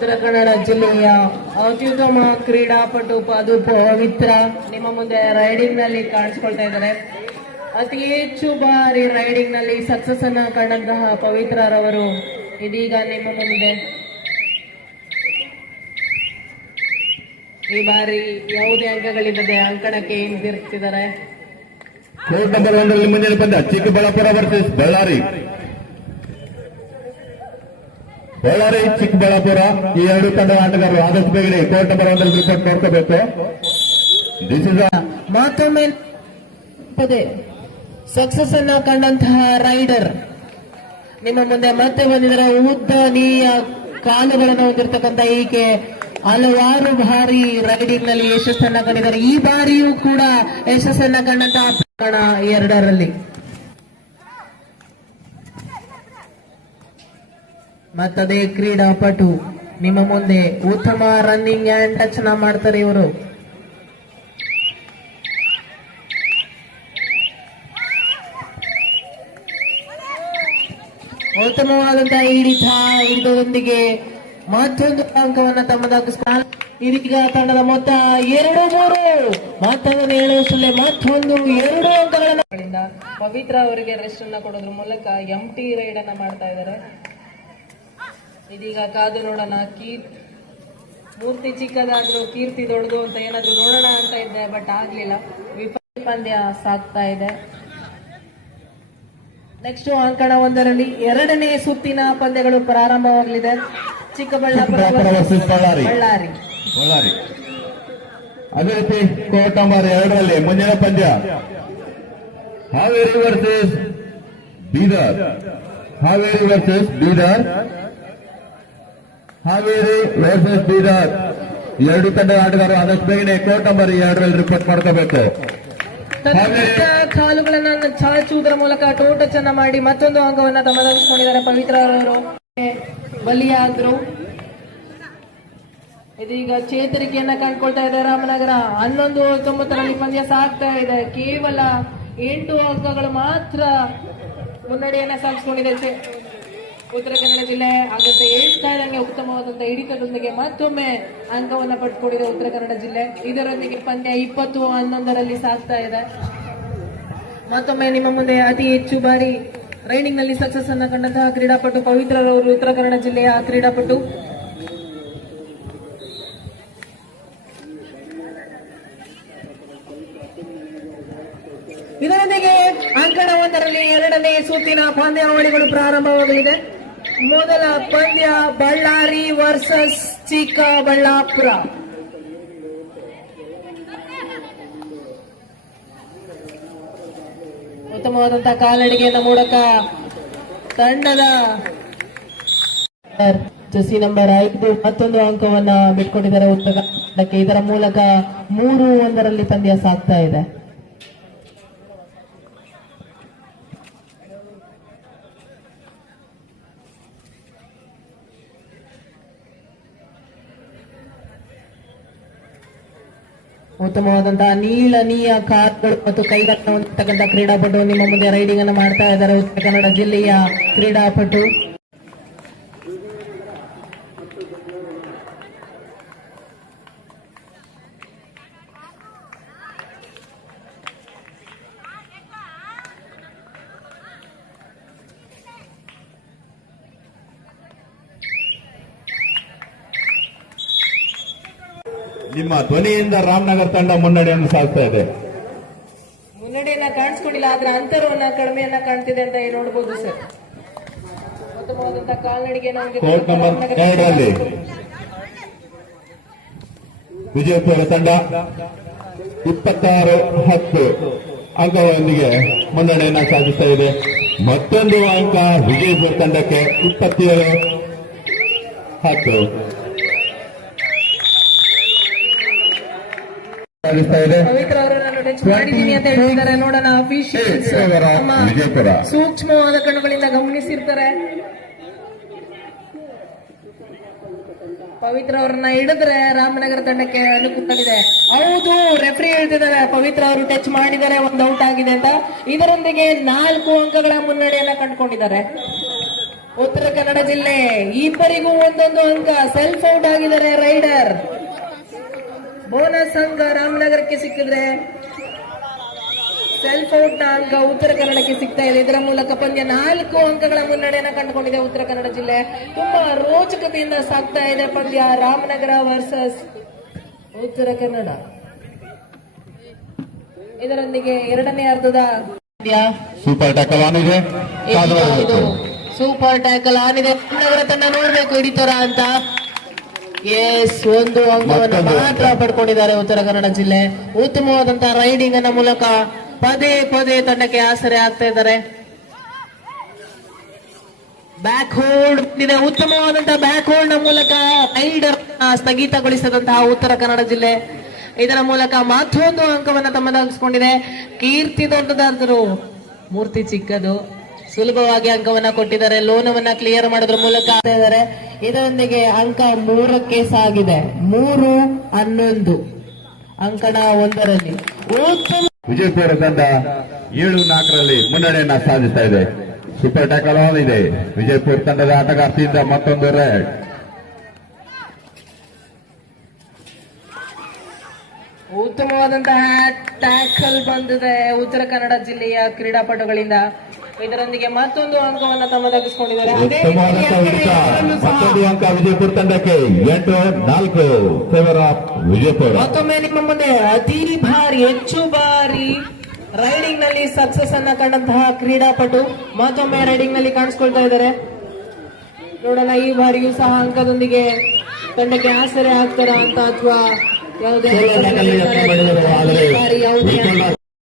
ಉತ್ತರ ಕನ್ನಡ ಜಿಲ್ಲೆಯ ಅತ್ಯುತ್ತಮ ಕ್ರೀಡಾಪಟು ಪದು ಪವಿತ್ರ ನಿಮ್ಮ ಮುಂದೆ ರೈಡಿಂಗ್ನಲ್ಲಿ ಕಾಣಿಸ್ಕೊಳ್ತಾ ಇದ್ದಾರೆ. ಅತಿ ಹೆಚ್ಚು ಬಾರಿ ರೈಡಿಂಗ್ನಲ್ಲಿ ಸಕ್ಸಸ್ ಅನ್ನ ಕಂಡಂತಹ ಪವಿತ್ರರವರು ಇದೀಗ ನಿಮ್ಮ ಮುಂದೆ. ಈ ಬಾರಿ ಯಾವುದೇ ಅಂಕಗಳಿಲ್ಲದೆ ಅಂಕಣಕ್ಕೆ ಹಿಂದಿರುಗ್ತಿದ್ದಾರೆ ಮುಂದಿನ ಪಂದ್ಯ ಚಿಕ್ಕಬಳ್ಳಾಪುರ ವರ್ಸಸ್ ಬಳ್ಳಾರಿ. ಬಳ್ಳಾರಿ, ಚಿಕ್ಕಬಳ್ಳಾಪುರ ಈ ಎರಡು ತಂಡದ ಆಟಗಾರರು ಆದಷ್ಟು ಬೇಗನೆ ಕೋರ್ಟ್ ನಂಬರ್ ಒಂದರಲ್ಲಿ ರಿಪೋರ್ಟ್ ನೋಡ್ಕೋಬೇಕು ದಿಸ್ ಇಸ್ ಮತ್ತೊಮ್ಮೆ ಸಕ್ಸಸ್ ಅನ್ನ ಕಂಡಂತಹ ರೈಡರ್ ನಿಮ್ಮ ಮುಂದೆ ಮತ್ತೆ ಬಂದಿದ್ದಾರೆ ಉದ್ದನೀಯ ಕಾಲುಗಳನ್ನು ಹೊಂದಿರತಕ್ಕಂತ ಈಕೆ ಹಲವಾರು ಬಾರಿ ರೈಡಿಂಗ್ನಲ್ಲಿ ಯಶಸ್ಸನ್ನ ಕಂಡಿದ್ದಾರೆ. ಈ ಬಾರಿಯೂ ಕೂಡ ಯಶಸ್ಸನ್ನ ಕಂಡಂತಹ ಪ್ರಕರಣ ಎರಡರಲ್ಲಿ. ಮತ್ತದೇ ಕ್ರೀಡಾಪಟು. ನಿಮ್ಮ ಮುಂದೆ ಉತ್ತಮ ರನ್ನಿಂಗ್ ಆ್ಯಂಡ್ ಟಚ್ನ ಮಾಡ್ತಾರೆ ಇವರು. ಉತ್ತಮವಾದಂತಹ ಹಿಡಿತ ಹಿಡಿತದೊಂದಿಗೆ ಮತ್ತೊಂದು ಅಂಕವನ್ನ ಸ್ಥಾನ ಇದೀಗ ತಂಡದ ಮೊತ್ತ ಎರಡು ಮೂರು. ಮತ್ತೊಂದು ಏಳು ಸೊನ್ನೆ, ಮತ್ತೊಂದು ಎರಡು ಅಂಕಗಳನ್ನ ಪವಿತ್ರ ಅವರಿಗೆ ರೆಸ್ಟ್ ಅನ್ನ ಕೊಡೋದ್ರ ಮೂಲಕ ಎಂ ಟಿ ರೈಡ್ ಅನ್ನ ಮಾಡ್ತಾ ಇದ್ದಾರೆ. ಇದೀಗ ಕಾದು ನೋಡೋಣ ಕೀರ್ ಮೂರ್ತಿ ಚಿಕ್ಕದಾದ್ರೂ ಕೀರ್ತಿ ದೊಡ್ಡದು ಅಂತ ಏನಾದ್ರು ನೋಡೋಣ ಅಂತ ಇದ್ದೆ ಬಟ್ ಆಗ್ಲಿಲ್ಲ. ವಿಪರೀತ ಪಂದ್ಯ ಸಾಕ್ತಾ ಇದೆ. ನೆಕ್ಸ್ಟ್ ಅಂಕಣ ಒಂದರಲ್ಲಿ ಎರಡನೇ ಸುತ್ತಿನ ಪಂದ್ಯಗಳು ಪ್ರಾರಂಭವಾಗಲಿದೆ. ಚಿಕ್ಕಬಳ್ಳಾಪುರ ಬಳ್ಳಾರಿ. ಬಳ್ಳಾರಿ. ಬಳ್ಳಾರಿ. ಅದೇ ರೀತಿ ಕೋರ್ಟ್ ನಂಬರ್ ಎರಡರಲ್ಲಿ ಮುಂದಿನ ಪಂದ್ಯ. Haveri versus Bidar. Haveri versus Bidar. Haveri versus Bidar. ಎರಡು ತಂಡದ ಆಟಗಾರರು ಆದಷ್ಟು ಬೇಗನೆ ಕೋರ್ಟ್ ನಂಬರ್ ಎರಡರಲ್ಲಿ ರಿಪೋರ್ಟ್ ಮಾಡ್ಕೋಬೇಕು. ಕಾಲುಗಳನ್ನ ಚಾಚುವುದರ ಮೂಲಕ ಟೋಟ ಚೆನ್ನ ಮಾಡಿ ಮತ್ತೊಂದು ಅಂಗವನ್ನ ತಮ್ಮದಾಗಿಸ್ಕೊಂಡಿದ್ದಾರೆ ಪವಿತ್ರ ಅವರು. ಬಲಿಯಾದ್ರು. ಇದೀಗ ಚೇತರಿಕೆಯನ್ನ ಕಂಡುಕೊಳ್ತಾ ಇದೆ ರಾಮನಗರ. ಹನ್ನೊಂದು ತೊಂಬತ್ತರಲ್ಲಿ ಪಂದ್ಯ ಸಾಗ್ತಾ ಇದೆ. ಕೇವಲ ಎಂಟು ಅಂಕಗಳು ಮಾತ್ರ ಮುನ್ನಡೆಯನ್ನ ಸಾಗಿಸ್ಕೊಂಡಿದೆ ಉತ್ತರ ಕನ್ನಡ ಜಿಲ್ಲೆ ಆಗಸ್ಟ್ ಹೇಳ್ತಾ ಉತ್ತಮವಾದಂತಹ ಹಿಡಿತದೊಂದಿಗೆ ಮತ್ತೊಮ್ಮೆ ಅಂಕವನ್ನ ಪಡ್ಕೊಂಡಿದೆ ಉತ್ತರ ಕನ್ನಡ ಜಿಲ್ಲೆ. ಇದರೊಂದಿಗೆ ಪಂದ್ಯ ಇಪ್ಪತ್ತು ಹನ್ನೊಂದರಲ್ಲಿ ಸಾಗ್ತಾ ಇದೆ. ಮತ್ತೊಮ್ಮೆ ನಿಮ್ಮ ಮುಂದೆ ಅತಿ ಹೆಚ್ಚು ಬಾರಿ ರೈಡಿಂಗ್ನಲ್ಲಿ ಸಕ್ಸಸ್ ಅನ್ನ ಕಂಡಂತಹ ಕ್ರೀಡಾಪಟು ಪವಿತ್ರರವರು ಉತ್ತರ ಕನ್ನಡ ಜಿಲ್ಲೆಯ ಕ್ರೀಡಾಪಟು. ಇದರೊಂದಿಗೆ ಅಂಕಣ ಒಂದರಲ್ಲಿ ಎರಡನೇ ಸುತ್ತಿನ ಪಂದ್ಯಾವಳಿಗಳು ಪ್ರಾರಂಭವಾಗಲಿದೆ. ಮೊದಲ ಪಂದ್ಯ ಬಳ್ಳಾರಿ ವರ್ಸಸ್ ಚಿಕ್ಕಬಳ್ಳಾಪುರ. ಉತ್ತಮವಾದಂತಹ ಕಾಲಡಿಗೆಯ ಮೂಲಕ ತಂಡದ ಜಸಿ ನಂಬರ್ ಐದು ಮತ್ತೊಂದು ಅಂಕವನ್ನ ಬಿಟ್ಕೊಂಡಿದ್ದಾರೆ ಉತ್ತರ ಇದರ ಮೂಲಕ ಮೂರು ಒಂದರಲ್ಲಿ ಪಂದ್ಯ ಸಾಗ್ತಾ ಇದೆ. ಉತ್ತಮವಾದಂತಹ ನೀಳನೀಯ ಕಾರ್ಗಳು ಮತ್ತು ಹೊಂದಿರತಕ್ಕಂಥ ಕ್ರೀಡಾಪಟು ನಿಮ್ಮ ಮುಂದೆ ರೈಡಿಂಗ್ ಅನ್ನು ಮಾಡ್ತಾ ಇದ್ದಾರೆ. ಉತ್ತರ ಕನ್ನಡ ಜಿಲ್ಲೆಯ ಕ್ರೀಡಾಪಟು ನಿಮ್ಮ ಧ್ವನಿಯಿಂದ ರಾಮನಗರ ತಂಡ ಮುನ್ನಡೆಯನ್ನು ಸಾಗ್ತಾ ಇದೆ. ಮುನ್ನಡೆಯನ್ನ ಕಾಣಿಸ್ಕೊಂಡಿಲ್ಲ ಆದ್ರೆ ಅಂತರವನ್ನ ಕಡಿಮೆಯನ್ನ ಕಾಣ್ತಿದೆ ಅಂತ ನೋಡಬಹುದು ಸರ್? ಉತ್ತಮವಾದಂತಹ ಕಾಲ್ನಡಿಗೆ ಕೋರ್ಟ್ ನಂಬರ್ ಎರಡರಲ್ಲಿ ವಿಜಯಪುರ ತಂಡ ಇಪ್ಪತ್ತಾರು ಹತ್ತು ಅಂಕಗಳೊಂದಿಗೆ ಮುನ್ನಡೆಯನ್ನ ಸಾಧಿಸ್ತಾ ಇದೆ. ಮತ್ತೊಂದು ಅಂಕ ವಿಜಯಪುರ ತಂಡಕ್ಕೆ ಇಪ್ಪತ್ತೇಳು ಹತ್ತು. ಸಾಧಿಸ್ತಾ ಇದೆ. ನೋಡೋಣ ವಿಜಯಪುರ. ಸೂಕ್ಷ್ಮವಾದ ಕಣ್ಣುಗಳಿಂದ ಗಮನಿಸಿರ್ತಾರೆ. ಪವಿತ್ರ ಅವರನ್ನ ಹಿಡಿದ್ರೆ ರಾಮನಗರ ತಂಡಕ್ಕೆ ಅನುಕೂಲವಿದೆ ಹೌದು ರೆಫ್ರಿ ಹೇಳ್ತಿದ್ದಾರೆ. ಪವಿತ್ರ ಅವರು ಟಚ್ ಮಾಡಿದರೆ ಒಂದು ಔಟ್ ಆಗಿದೆ ಅಂತ. ಇದರೊಂದಿಗೆ ನಾಲ್ಕು ಅಂಕಗಳ ಮುನ್ನಡೆಯನ್ನ ಕಂಡುಕೊಂಡಿದ್ದಾರೆ. ಉತ್ತರ ಕನ್ನಡ ಜಿಲ್ಲೆ ಇಬ್ಬರಿಗೂ ಒಂದೊಂದು ಅಂಕ. ಸೆಲ್ಫ್ ಔಟ್ ಆಗಿದ್ದಾರೆ ರೈಡರ್. ಬೋನಸ್ ಅಂಕ ರಾಮನಗರಕ್ಕೆ ಸಿಕ್ಕಿದ್ರೆ ಸೆಲ್ಫ್ ಔಟ್ ಅಂಕ ಉತ್ತರ ಕನ್ನಡಕ್ಕೆ ಸಿಗ್ತಾ ಇದೆ. ಇದರ ಮೂಲಕ ಪಂದ್ಯ ನಾಲ್ಕು ಅಂಕಗಳ ಮುನ್ನಡೆಯನ್ನ ಕಂಡುಕೊಂಡಿದೆ ಉತ್ತರ ಕನ್ನಡ ಜಿಲ್ಲೆ. ತುಂಬಾ ರೋಚಕತೆಯಿಂದ ಸಾಗ್ತಾ ಇದೆ ಪಂದ್ಯ ರಾಮನಗರ ವರ್ಸಸ್ ಉತ್ತರ ಕನ್ನಡ. ಇದರೊಂದಿಗೆ ಎರಡನೇ ಅರ್ಧದ ಪಂದ್ಯ. ಸೂಪರ್ ಟ್ಯಾಕಲ್ ಆನ್ ಇದೆ. ಕಾದು ಇದು ನೋಡಬೇಕು. ಸೂಪರ್ ಟ್ಯಾಕಲ್ ಆನಿದೆ ರಾಮನಗರ ತನ್ನ ನೋಡ್ಬೇಕು ಹಿಡಿತಾರ ಅಂತ. ಎಸ್ ಒಂದು ಅಂಕವನ್ನು ಮಾತ್ರ ಪಡ್ಕೊಂಡಿದ್ದಾರೆ ಉತ್ತರ ಕನ್ನಡ ಜಿಲ್ಲೆ. ಉತ್ತಮವಾದಂತಹ ರೈಡಿಂಗ್ ಅನ್ನ ಮೂಲಕ ಪದೇ ಪದೇ ತಂಡಕ್ಕೆ ಆಸರೆ ಆಗ್ತಾ ಇದ್ದಾರೆ. ಬ್ಯಾಕ್ ಹೋಲ್ಡ್ ಇದೆ. ಉತ್ತಮವಾದಂತಹ ಬ್ಯಾಕ್ ಹೋಲ್ಡ್ನ ಮೂಲಕ ರೈಡರ್ ಸ್ಥಗಿತಗೊಳಿಸಿದಂತಹ ಉತ್ತರ ಕನ್ನಡ ಜಿಲ್ಲೆ. ಇದರ ಮೂಲಕ ಮತ್ತೊಂದು ಅಂಕವನ್ನ ತಮ್ಮದಾಗಿಸ್ಕೊಂಡಿದೆ. ಕೀರ್ತಿ ದೊಡ್ಡದಾದರು ಮೂರ್ತಿ ಚಿಕ್ಕದು. ಸುಲಭವಾಗಿ ಅಂಕವನ್ನ ಕೊಟ್ಟಿದ್ದಾರೆ. ಲೋನವನ್ನ ಕ್ಲಿಯರ್ ಮಾಡೋದ್ರ ಮೂಲಕ ಆಗ್ತಾ ಇದ್ದಾರೆ. ಇದರೊಂದಿಗೆ ಅಂಕ ಮೂರಕ್ಕೆ ಸಾಗಿದೆ ಮೂರು ಹನ್ನೊಂದು. ಅಂಕಣ ಒಂದರಲ್ಲಿ. ಉತ್ತಮ ವಿಜಯಪುರ ತಂಡ ಏಳು ನಾಲ್ಕರಲ್ಲಿ ಮುನ್ನಡೆಯನ್ನ ಸಾಧಿಸ್ತಾ ಇದೆ. ಸೂಪರ್ ಟ್ಯಾಕಲ್ ಆನ್ ಇದೆ. ವಿಜಯಪುರ ತಂಡದ ಆಟಗಾರ್ತಿಯಿಂದ ಮತ್ತೊಂದು ರೆಡ್ ಉತ್ತಮವಾದಂತಹ ಟ್ಯಾಕಲ್ ಬಂದಿದೆ. ಉತ್ತರ ಕನ್ನಡ ಜಿಲ್ಲೆಯ ಕ್ರೀಡಾಪಟುಗಳಿಂದ ಇದರೊಂದಿಗೆ ಮತ್ತೊಂದು ಅಂಕವನ್ನು ಇದರಲ್ಲೂ ಸಹ ಮತ್ತೊಂದು ಅಂಕ ವಿಜಯಪುರ ತಂಡಕ್ಕೆ ಎಂಟು ನಾಲ್ಕು ಫೇವರ್ ಆಫ್ ವಿಜಯಪುರ. ಮತ್ತೊಮ್ಮೆ ನಿಮ್ಮ ಮುಂದೆ ಅತಿ ಭಾರಿ ಹೆಚ್ಚು ಬಾರಿ ರೈಡಿಂಗ್ನಲ್ಲಿ ಸಕ್ಸಸ್ ಅನ್ನ ಕಂಡಂತಹ ಕ್ರೀಡಾಪಟು ಮತ್ತೊಮ್ಮೆ ರೈಡಿಂಗ್ನಲ್ಲಿ ಕಾಣಿಸ್ಕೊಳ್ತಾ ಇದ್ದಾರೆ. ನೋಡೋಣ ಈ ಬಾರಿಯೂ ಸಹ ಅಂಕದೊಂದಿಗೆ ತಂಡಕ್ಕೆ ಆಸರೆ ಆಗ್ತಾರ ಅಂತ ಅಥವಾ ಯಾವುದೇ